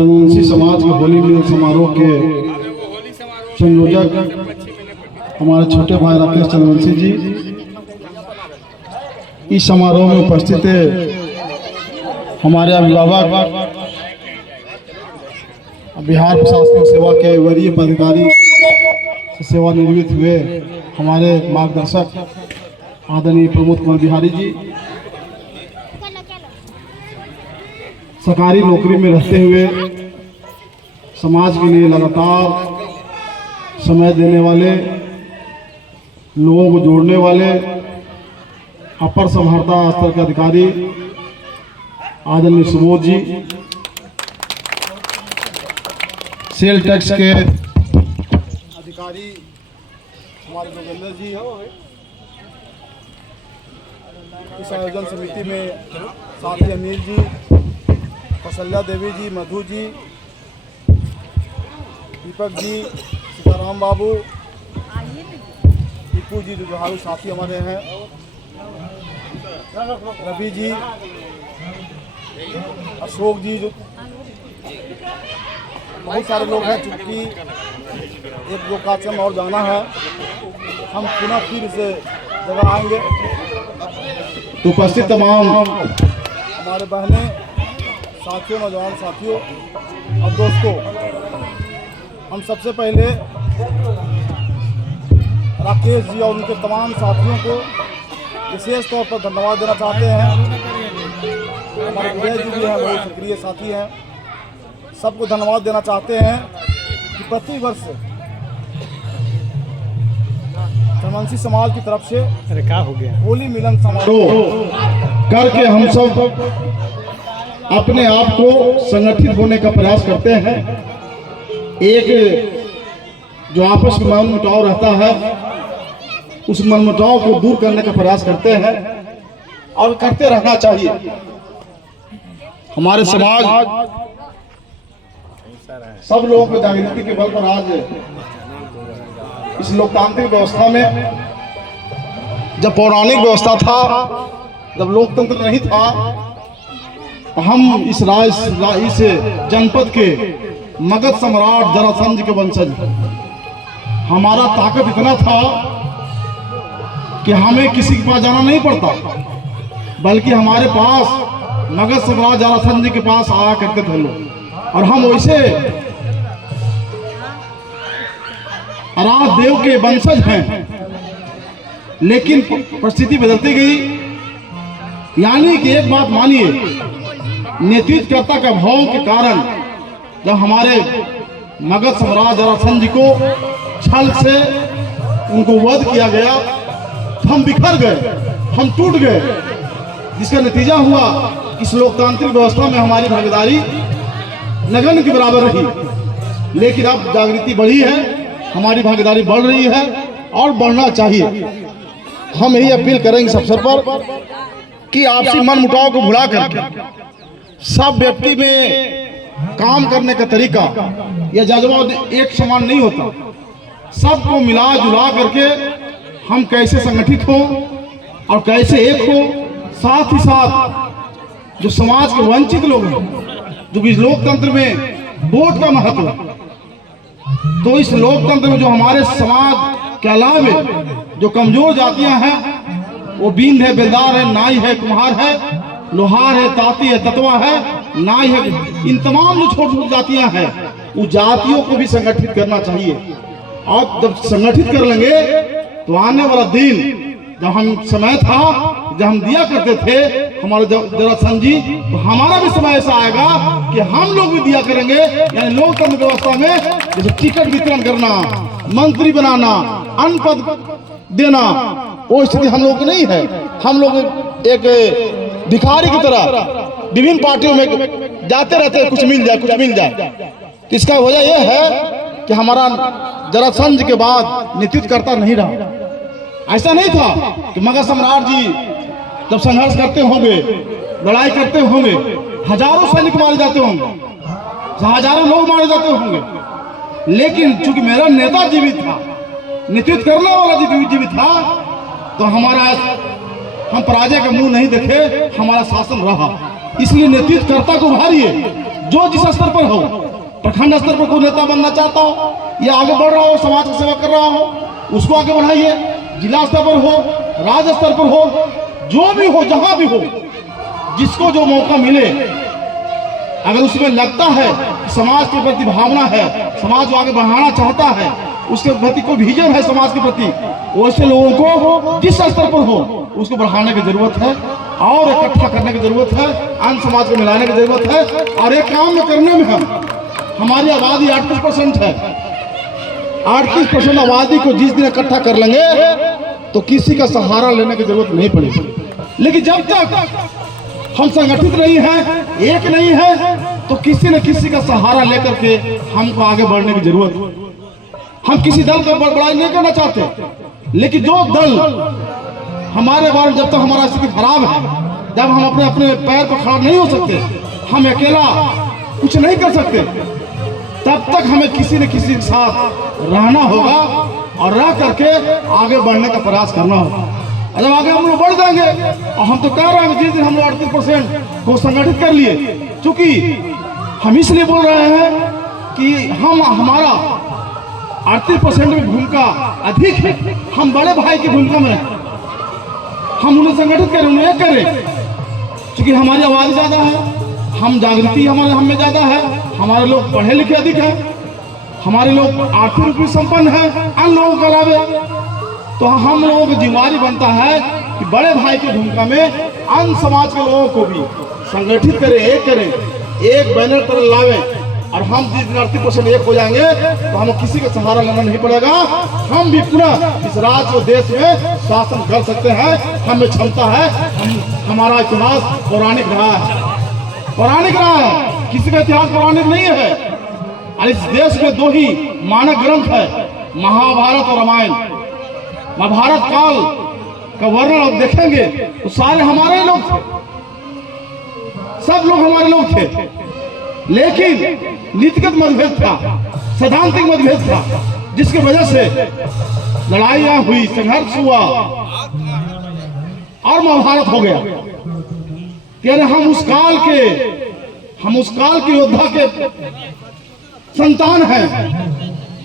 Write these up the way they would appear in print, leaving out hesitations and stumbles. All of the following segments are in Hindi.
चंद्रवंशी समाज के होली मिलन समारोह के संयोजक हमारे छोटे भाई राकेश चंद्रवंशी जी इस समारोह में उपस्थित है। हमारे अभिभावक बिहार प्रशासनिक सेवा के वरीय पदाधिकारी से सेवानिवृत्त हुए हमारे मार्गदर्शक आदरणीय प्रमोद कुमार बिहारी जी, सरकारी नौकरी में रहते हुए समाज के लिए लगातार समय देने वाले, लोगों को जोड़ने वाले अपर समाहर्ता स्तर के अधिकारी आदरणीय सुबोध जी, सेल टैक्स के अधिकारी हमारे जोगेंद्र जी, इस आयोजन समिति में साथी अनिल जी, कौशल्या देवी जी, मधु जी, दीपक जी, सीताराम बाबू, दीपू जी जो जुझारू साथी हमारे हैं, रवि जी, अशोक जी, जो बहुत सारे लोग हैं। चूँकि एक दो कार्यक्रम और जाना है, हम पुनः फिर से जगह आएंगे। तो उपस्थित तमाम हमारे बहनें, साथियों, नौजवान साथियों और दोस्तों, हम सबसे पहले राकेश जी और उनके तमाम साथियों को विशेष तौर पर धन्यवाद देना चाहते हैं। हमारे विजय जी भी हैं, बहुत सक्रिय साथी हैं। सबको धन्यवाद देना चाहते हैं कि प्रति वर्ष चंद्रवंशी समाज की तरफ से क्या हो गया होली मिलन समारोह करके हम सब अपने आप को संगठित होने का प्रयास करते हैं। एक जो आपस में मनमुटाव रहता है, उस मनमुटाव को दूर करने का प्रयास करते हैं और करते रहना चाहिए। हमारे समाज सब लोगों को जागृति के बल पर आज इस लोकतांत्रिक व्यवस्था में, जब पौराणिक व्यवस्था था, जब लोकतंत्र नहीं था, हम इस जनपद के मगध सम्राट जरासंध के वंशज, हमारा ताकत इतना था कि हमें किसी के पास जाना नहीं पड़ता, बल्कि हमारे पास मगध सम्राट जरासंध के पास आया करते थे लोग। और हम वैसे अराध देव के वंशज हैं, लेकिन परिस्थिति बदलती गई। यानी कि एक बात मानिए, नेतृत्वकर्ता का भाव के कारण जब हमारे मगध सम्राट जरासंध को छल से उनको वध किया गया, हम बिखर गए, हम टूट गए, जिसका नतीजा हुआ इस लोकतांत्रिक व्यवस्था में हमारी भागीदारी नगण्य के बराबर रही। लेकिन अब जागृति बढ़ी है, हमारी भागीदारी बढ़ रही है और बढ़ना चाहिए। हम यही अपील करेंगे इस अवसर पर कि आपसी मन मुटाव को भुला करके सब व्यक्ति में काम करने का तरीका या जज्बा एक समान नहीं होता। सबको मिला जुला करके हम कैसे संगठित हो और कैसे एक हो। साथ ही साथ जो समाज के वंचित लोग हैं, जो कि लोकतंत्र में वोट का महत्व, तो इस लोकतंत्र में जो हमारे समाज के अलावे जो कमजोर जातियां हैं, वो बींद है, बेलदार है, नाई है, कुम्हार है, लोहार है, ताती है, ततवा है, नाई है, इन तमाम जो छोटी छोटी जातियां हैं, उस जातियों को भी संगठित करना चाहिए। और जब संगठित कर लेंगे तो आने वाला दिन, जब हम समय था, जब हम दिया करते थे हमारे जरासंध जी, तो हमारा भी समय ऐसा आएगा कि हम लोग भी दिया करेंगे। यानी लोकतंत्र व्यवस्था में जैसे टिकट वितरण करना, मंत्री बनाना, अन्न पद देना, वो स्थिति हम लोग की नहीं है। हम लोग एक भिखारी की तरह विभिन्न पार्टियों में जाते रहते हैं, कुछ मिल जाए, कुछ मिल जाए। इसका वजह यह है कि हमारा जरासंध के बाद नेतृत्वकर्ता नहीं रहा। ऐसा नहीं था कि मगध सम्राट जी जब संघर्ष करते होंगे, लड़ाई करते होंगे, हजारों सैनिक मारे जाते होंगे, हजारों लोग मारे जाते होंगे, लेकिन चूंकि मेरा नेता जीवित था, नेतृत्व करने वाला जीवित था, तो हमारा हम पराजय का मुंह नहीं देखे, हमारा शासन रहा। इसलिए नेतृत्वकर्ता को उभारिए, जो जिस स्तर पर हो, प्रखंड स्तर पर कोई नेता बनना चाहता हो या आगे बढ़ रहा हो, समाज की सेवा कर रहा हो, उसको आगे बढ़ाइए। जिला स्तर पर हो, राज्य स्तर पर हो, जो भी हो, जहां भी हो, जिसको जो मौका मिले, अगर उसमें लगता है समाज के प्रति भावना है, समाज को आगे बढ़ाना चाहता है, उसके प्रति कोई विजन है समाज के प्रति, वैसे लोगों को जिस स्तर पर हो उसको बढ़ाने की जरूरत है और इकट्ठा करने की जरूरत है, अन्य समाज को मिलाने की जरूरत है। और एक काम में करने में हमारी आबादी 38% है। 38% आबादी को जिस दिन इकट्ठा कर लेंगे तो किसी का सहारा लेने की जरूरत नहीं पड़ेगी। लेकिन जब तक हम संगठित नहीं हैं, एक नहीं है, तो किसी न किसी का सहारा लेकर के हमको आगे बढ़ने की जरूरत है। हम किसी दल का बड़ाई नहीं करना चाहते, लेकिन जो दल हमारे बारे में, जब तक हमारा स्थिति खराब है, जब हम अपने अपने पैर पर खड़ा नहीं हो सकते, हम अकेला कुछ नहीं कर सकते, तब तक हमें किसी न किसी के साथ रहना होगा और रह करके आगे बढ़ने का प्रयास करना होगा। जब आगे हम लोग बढ़ जाएंगे, और हम तो कह रहे हैं जिस दिन हम लोग 38% को संगठित कर लिए, क्योंकि हम इसलिए बोल रहे हैं कि हमारा 38% में भूमिका अधिक है। हम बड़े भाई की भूमिका में हम उन्हें संगठित करें, उन्हें एक करें, क्योंकि हमारी आबादी ज्यादा है, हम जागृति हम में ज्यादा है, हमारे लोग पढ़े लिखे अधिक हैं, हमारे लोग आर्थिक रूप से संपन्न हैं अन्य लोगों के अलावे। तो हम लोगों की जिम्मेदारी बनता है कि बड़े भाई की भूमिका में अन्य समाज के लोगों को भी संगठित करें, एक बैनर पर लावें। और हम जिस दिन 38% एक हो जाएंगे तो हमें किसी का सहारा लेना नहीं पड़ेगा, हम भी पुनः इस राज्य और देश में शासन कर सकते हैं। हमें क्षमता है, हमारा इतिहास पौराणिक रहा है, किसी का इतिहास पौराणिक नहीं है। और इस देश में 2 ही मानक ग्रंथ है, महाभारत और रामायण। महाभारत काल का वर्णन आप देखेंगे तो सारे हमारे लोग थे, सब लोग हमारे लोग थे, लेकिन नीतिगत मतभेद था, सैद्धांतिक मतभेद था, जिसकी वजह से लड़ाइयां हुई, संघर्ष हुआ और महाभारत हो गया। यानी हम उस काल के योद्धा के संतान हैं।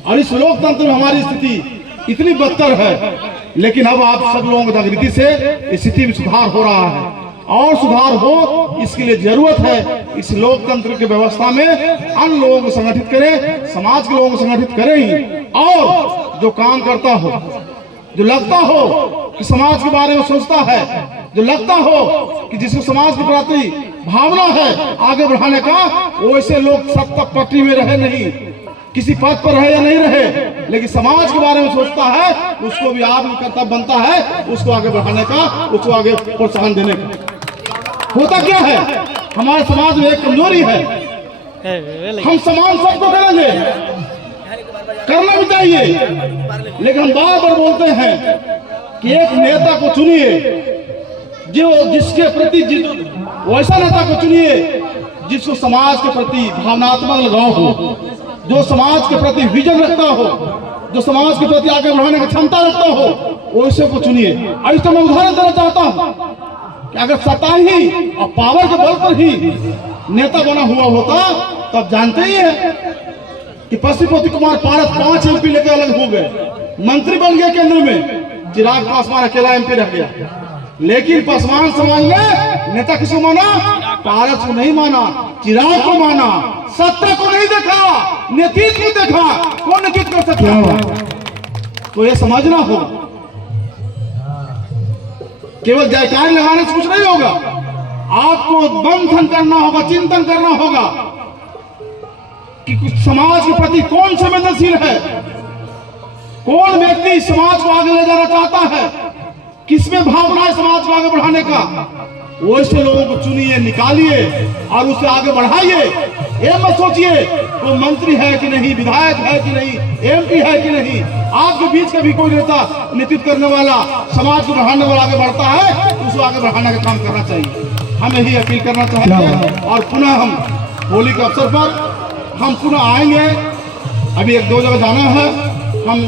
और इस लोकतंत्र में हमारी स्थिति इतनी बदतर है, लेकिन अब आप सब लोगों की जागृति से स्थिति में सुधार हो रहा है, और सुधार हो इसके लिए जरूरत है इस लोकतंत्र की व्यवस्था में अन्य लोगों को संगठित करें, समाज के लोगों को संगठित करें ही। और जो काम करता हो, जो लगता हो कि समाज के बारे में सोचता है, जो लगता हो कि जिसको समाज के प्रति भावना है आगे बढ़ाने का, वैसे लोग सत्ता पट्टी में रहे नहीं, किसी पद पर रहे या नहीं रहे, लेकिन समाज के बारे में सोचता है, उसको भी आत्म कर्तव्य बनता है उसको आगे बढ़ाने का, उसको आगे प्रोत्साहन देने का। होता क्या है, हमारे समाज में एक कमजोरी है, हम समान सबको करेंगे, करना भी चाहिए, लेकिन हम बार बार बोलते हैं कि एक नेता को चुनिए जो जिसके प्रति वैसा नेता को चुनिए जिसको समाज के प्रति भावनात्मक लगाव हो, जो समाज के प्रति विजन रखता हो, जो समाज के प्रति आगे बढ़ाने की क्षमता रखता हो, वैसे को चुनिए। ऐसा मैं उदाहरण देना चाहता हूँ कि अगर सत्ता ही और पावर के बल पर ही नेता बना हुआ होता, तब जानते ही है कि पशुपति कुमार पारस 5 MP लेकर अलग हो गए, मंत्री बन गए केंद्र में, चिराग पासवान अकेला MP रह गया। लेकिन पासवान समाज ने नेता किसको माना? पारस को नहीं माना, चिराग को माना, सत्ता को नहीं देखा, नेतृत्व को देखा, कौन नेतृत्व कर सकता है। तो ये समझना हो, केवल जयकार लगाने से कुछ नहीं होगा, आपको मंथन करना होगा, चिंतन करना होगा कि समाज के प्रति कौन संवेदनशील है, कौन व्यक्ति समाज को आगे ले जाना चाहता है, किसमें भावना है समाज को आगे बढ़ाने का, वैसे लोगों को चुनिए, निकालिए और उसे आगे बढ़ाइए। ये मत सोचिए वो मंत्री है कि नहीं, विधायक है कि नहीं, MP है कि नहीं, आपके बीच का भी कोई नेता नेतृत्व करने वाला, समाज को बढ़ाने वाला आगे बढ़ता है तो उसको आगे बढ़ाने का काम करना चाहिए। हम यही अपील करना चाहते हैं। और पुनः हम होली के अवसर पर हम पुनः आएंगे, अभी 1-2 जगह जाना है, हम